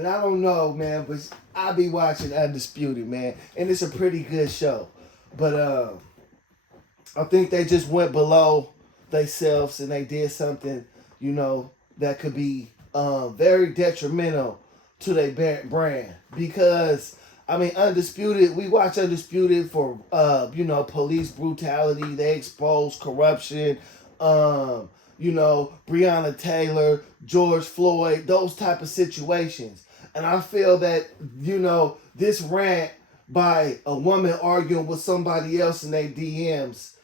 And I don't know, man, but I be watching Undisputed, man, and it's a pretty good show. But I think they just went below themselves and they did something, that could be very detrimental to their brand. Because I mean, Undisputed, we watch Undisputed for police brutality. They expose corruption. Breonna Taylor, George Floyd, those type of situations. And I feel that, this rant by a woman arguing with somebody else in their DMs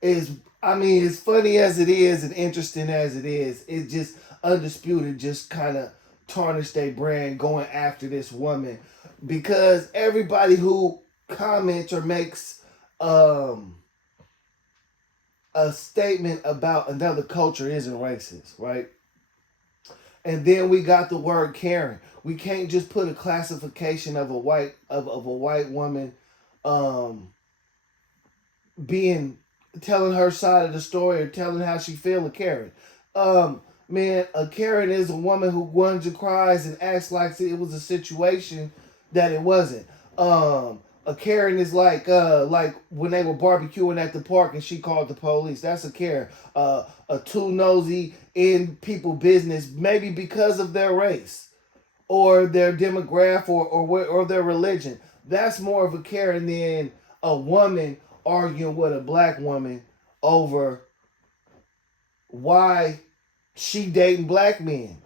is, I mean, as funny as it is and interesting as it is, it just Undisputed just kind of tarnished their brand going after this woman, because everybody who comments or makes um a statement about another culture isn't racist, right? And then we got the word Karen. We can't just put a classification of a white woman um being telling her side of the story or telling how she feel. A Karen, man, a Karen is a woman who grunts and cries and acts like it was a situation that it wasn't. A Karen is like when they were barbecuing at the park and she called the police. That's a Karen. A too nosy in people business, maybe because of their race or their demographic or their religion. That's more of a Karen than a woman arguing with a black woman over why she dating black men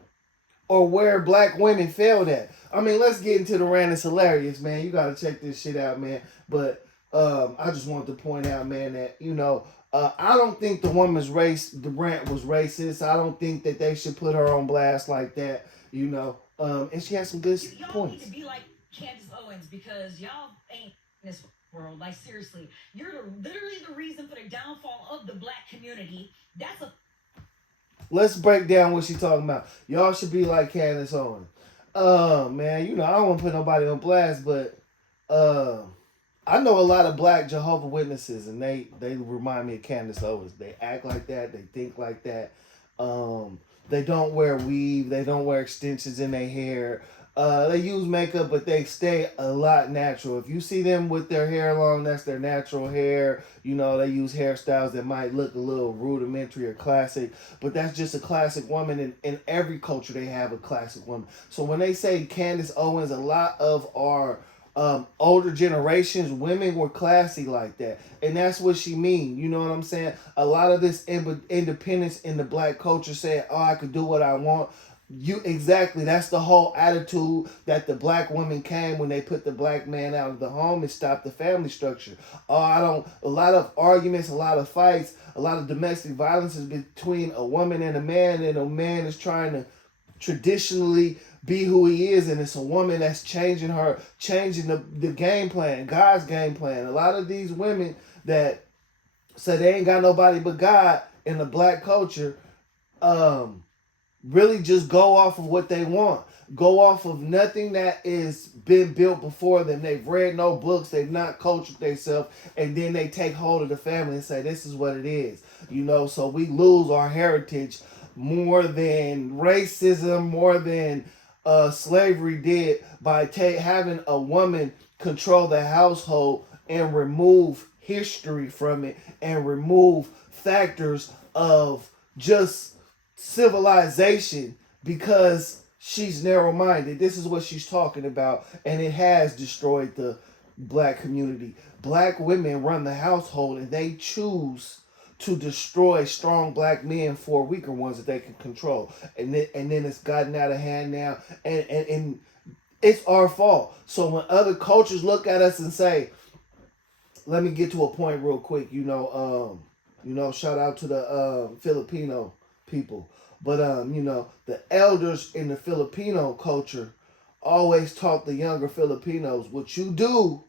or where black women failed at. I mean, let's get into the rant. It's hilarious, man. You gotta check this shit out, man. But I just wanted to point out, man, that I don't think the rant was racist. I don't think that they should put her on blast like that. And she has some good Y'all need points. to be like Candace Owens because y'all ain't in this world. Like seriously, you're literally the reason for the downfall of the black community. That's a Let's break down what she's talking about. Y'all should be like Candace Owens. Man, I don't want to put nobody on blast, but uh, I know a lot of black Jehovah Witnesses, and they remind me of Candace Owens. They act like that. They think like that. They don't wear weave. They don't wear extensions in their hair. They use makeup, but they stay a lot natural. If you see them with their hair long, that's their natural hair. They use hairstyles that might look a little rudimentary or classic, but that's just a classic woman. In every culture, they have a classic woman. So when they say Candace Owens, a lot of our older generations, women were classy like that, and that's what she mean. You know what I'm saying? A lot of this independence in the black culture, saying, "Oh, I could do what I want." You exactly. That's the whole attitude that the black women came when they put the black man out of the home and stopped the family structure. Oh, I don't. A lot of arguments, a lot of fights, a lot of domestic violence is between a woman and a man is trying to traditionally be who he is, and it's a woman that's changing the game plan, God's game plan. A lot of these women that say they ain't got nobody but God in the black culture, um, really just go off of what they want. Go off of nothing that is been built before them. They've read no books. They've not cultured themselves, and then they take hold of the family and say, "This is what it is." So we lose our heritage more than racism, more than slavery did by having a woman control the household and remove history from it and remove factors of just civilization because she's narrow minded. This is what she's talking about, and it has destroyed the black community. Black women run the household, and they choose to destroy strong black men for weaker ones that they can control. And then it's gotten out of hand now, and it's our fault. So when other cultures look at us and say, let me get to a point real quick. Shout out to the Filipino people. But the elders in the Filipino culture always taught the younger Filipinos, what you do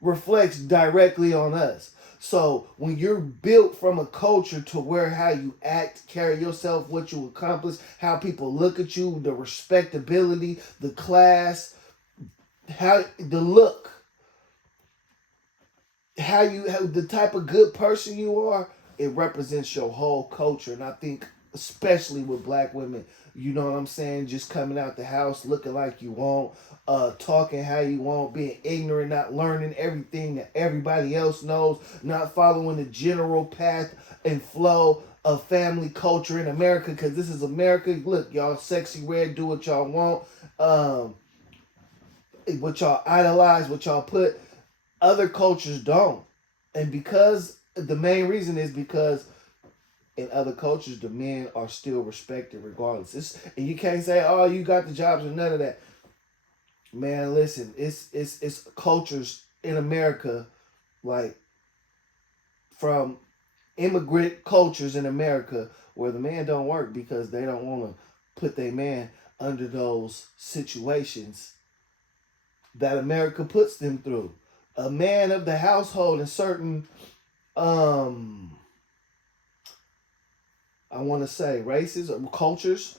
reflects directly on us. So when you're built from a culture to where how you act, carry yourself, what you accomplish, how people look at you, the respectability, the class, how the look, how the type of good person you are, it represents your whole culture. And I think especially with black women. You know what I'm saying? Just coming out the house looking like you want, talking how you want, being ignorant, not learning everything that everybody else knows, not following the general path and flow of family culture in America. Because this is America. Look, y'all, sexy red, do what y'all want. What y'all idolize, what y'all put. Other cultures don't, and because the main reason is because in other cultures, the men are still respected regardless. And you can't say, "Oh, you got the jobs," or none of that. Man, listen, it's cultures in America, like from immigrant cultures in America, where the man don't work because they don't want to put their man under those situations that America puts them through. A man of the household in certain I want to say races or cultures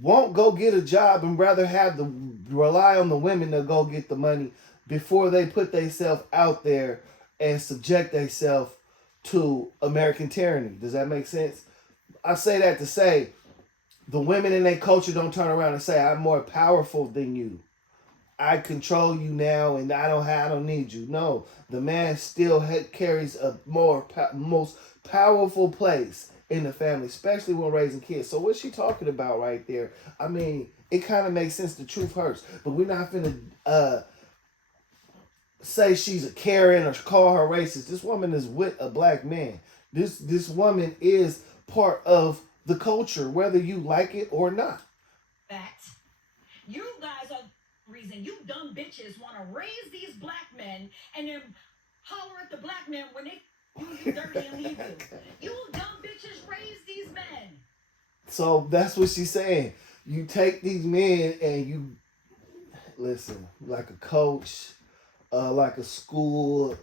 won't go get a job and rather have to rely on the women to go get the money before they put themselves out there and subject themselves to American tyranny. Does that make sense? I say that to say the women in their culture don't turn around and say, "I'm more powerful than you. I control you now, and I don't need you." No, the man still carries a most powerful place in the family, especially when raising kids. So what's she talking about right there? I mean, it kind of makes sense. The truth hurts, but we're not finna say she's a Karen or call her racist. This woman is with a black man. This woman is part of the culture, whether you like it or not. Fact. You guys are the reason you dumb bitches want to raise these black men and then holler at the black men when they do you dirty and leave you. You dumb bitches raise these men. So that's what she's saying. You take these men and you listen, like a coach, like a school,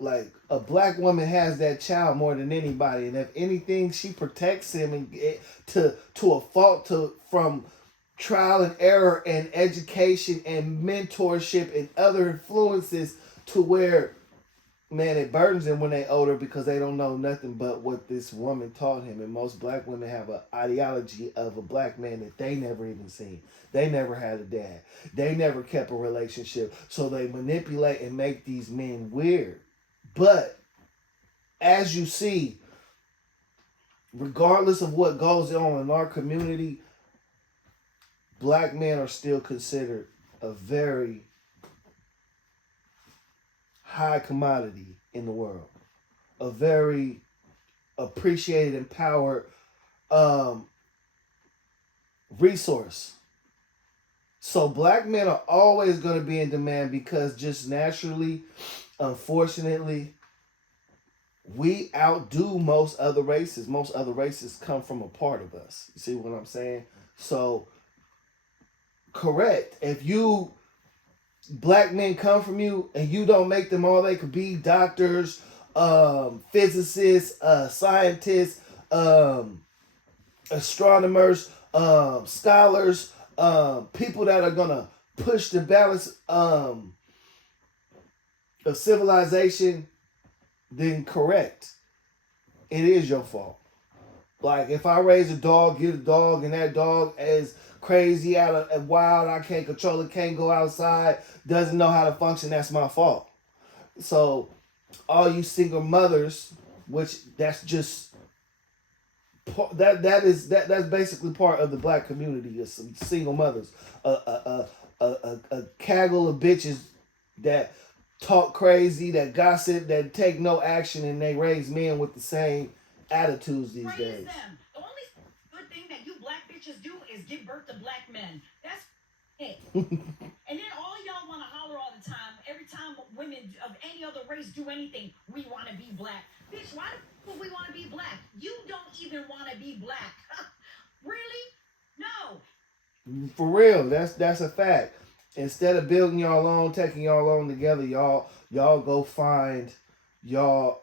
like a black woman has that child more than anybody, and if anything, she protects him and to a fault from trial and error and education and mentorship and other influences to where man, it burdens them when they older because they don't know nothing but what this woman taught him. And most black women have an ideology of a black man that they never even seen. They never had a dad. They never kept a relationship. So they manipulate and make these men weird. But as you see, regardless of what goes on in our community, black men are still considered a very high commodity in the world, a very appreciated, empowered resource. So black men are always going to be in demand because just naturally, unfortunately, we outdo most other races. Most other races come from a part of us. You see what I'm saying? So, correct. If you black men come from you and you don't make them all they could be, doctors, physicists, scientists, astronomers, scholars, people that are gonna push the balance of civilization, then correct, it is your fault. Like if I raise a dog, get a dog, and that dog is crazy, out of wild, I can't control it, can't go outside, doesn't know how to function, that's my fault. So all you single mothers, which that's just that's basically part of the black community, is some single mothers, a gaggle of bitches that talk crazy, that gossip, that take no action, and they raise men with the same attitudes these days. Them. The only good thing that you black bitches do is give birth to black men. That's it. And then all y'all want to holler all the time. Every time women of any other race do anything, we want to be black. Bitch, why do we want to be black? You don't even want to be black. Really? No. For real, that's a fact. Instead of building y'all own, taking y'all own together, y'all go find y'all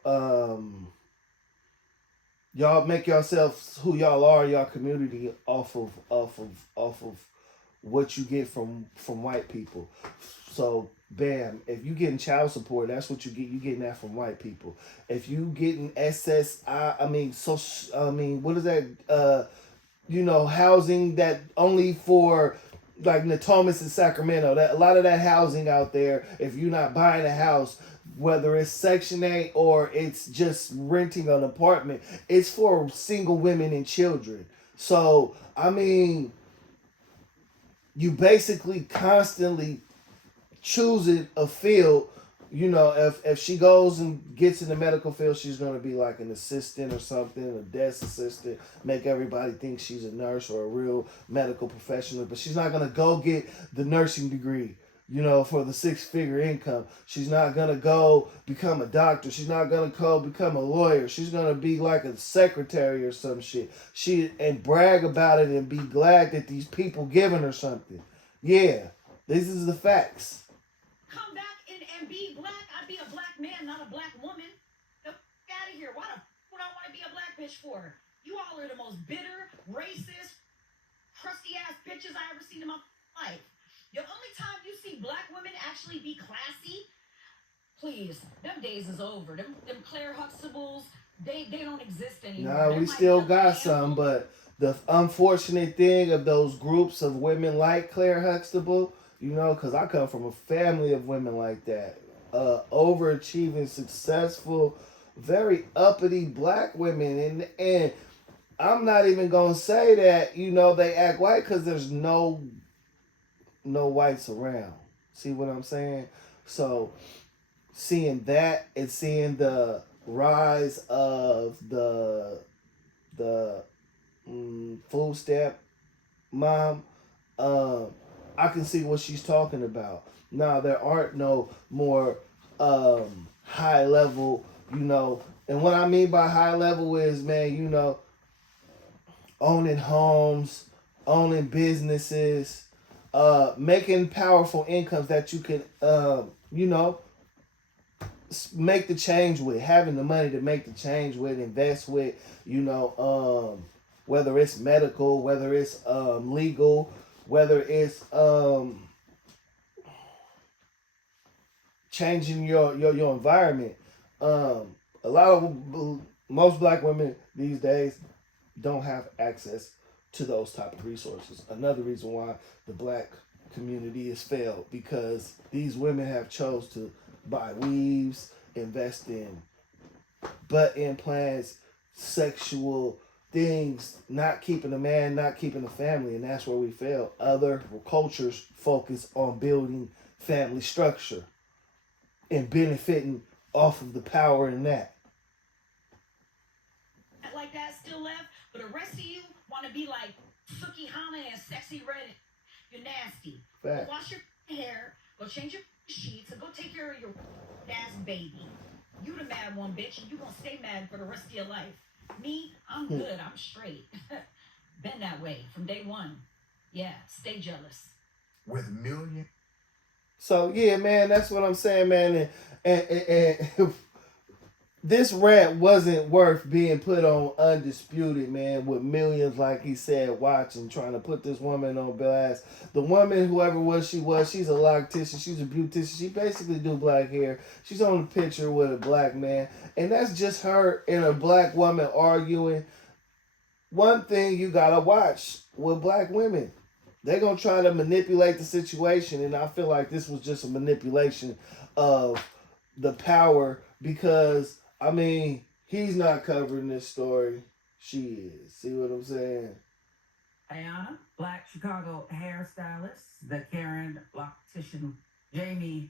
y'all make yourselves who y'all are, y'all community off of what you get from white people. So bam, if you getting child support, that's what you get. You getting that from white people. If you getting SSI, what is that? Housing that only for like Natomas and Sacramento. That a lot of that housing out there. If you're not buying a house, whether it's Section 8 or it's just renting an apartment, it's for single women and children. So I mean, you basically constantly choosing a field. If she goes and gets in the medical field, she's going to be like an assistant or something, a desk assistant, make everybody think she's a nurse or a real medical professional. But she's not going to go get the nursing degree, for the 6-figure income. She's not going to go become a doctor. She's not going to go become a lawyer. She's going to be like a secretary or some shit. And brag about it and be glad that these people giving her something. Yeah, this is the facts. Come back and be black. I'd be a black man, not a black woman. Get out of here. Why the would I want to be a black bitch for? You all are the most bitter, racist, crusty ass bitches I ever seen in my life. The only time you see black women actually be classy, please, them days is over. Them Claire Huxtables, they don't exist anymore. Nah, we still got some, but the unfortunate thing of those groups of women like Claire Huxtable, because I come from a family of women like that. Overachieving, successful, very uppity black women. And I'm not even going to say that, they act white because there's no whites around. See what I'm saying? So seeing that and seeing the rise of the food stamp mom, I can see what she's talking about. Now there aren't no more high level, and what I mean by high level is, man, owning homes, owning businesses, making powerful incomes that you can, make the change with, having the money to make the change with, invest with, whether it's medical, whether it's legal, whether it's changing your environment. Most black women these days don't have access to those type of resources. Another reason why the black community has failed, because these women have chose to buy weaves, invest in butt implants, sexual things, not keeping a man, not keeping a family, and that's where we fail. Other cultures focus on building family structure and benefiting off of the power in that. Like that still left, but the rest of you want to be like Suki Hana and Sexy Red. You're nasty. Fact. Go wash your hair, go change your sheets, and go take care of your ass baby. You the mad one, bitch, and you gonna stay mad for the rest of your life. Me, I'm good. I'm straight. Been that way from day one. Yeah, stay jealous. With millions. So yeah, man, that's what I'm saying, man. And this rant wasn't worth being put on Undisputed, man, with millions, like he said, watching, trying to put this woman on blast. The woman, whoever she was, she's a loctician, she's a beautician. She basically do black hair. She's on the picture with a black man. And that's just her and a black woman arguing. One thing you gotta watch with black women, they're gonna try to manipulate the situation, and I feel like this was just a manipulation of the power, because I mean, he's not covering this story. She is. See what I'm saying? Ayana, Black Chicago hairstylist, the Karen loctician, Jamie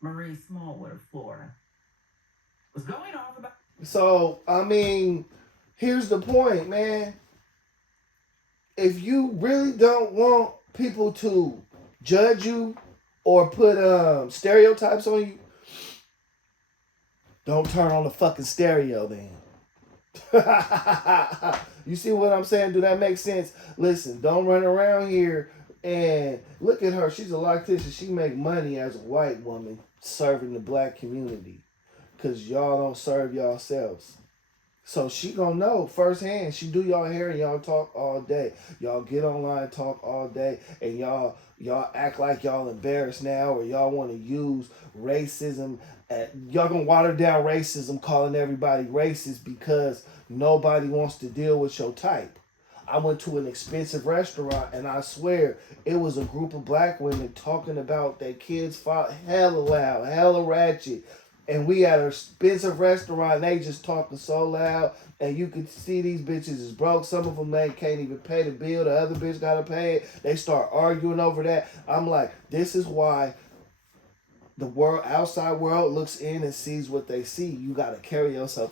Marie Smallwood of Florida, was going off about. So, I mean, here's the point, man. If you really don't want people to judge you or put stereotypes on you, don't turn on the fucking stereo then. You see what I'm saying? Do that make sense? Listen, don't run around here and look at her. She's a loctician. She make money as a white woman serving the black community, because y'all don't serve yourselves. So she gonna know firsthand. She do y'all hair and y'all talk all day. Y'all get online, talk all day, and y'all act like y'all embarrassed now, or y'all want to use racism. Y'all gonna water down racism, calling everybody racist because nobody wants to deal with your type. I went to an expensive restaurant and I swear it was a group of black women talking about their kids fought hella loud, hella ratchet. And we at an expensive restaurant and they just talking so loud and you could see these bitches is broke. Some of them they can't even pay the bill. The other bitch gotta pay it. They start arguing over that. I'm like, this is why the world outside world looks in and sees what they see. You gotta carry yourself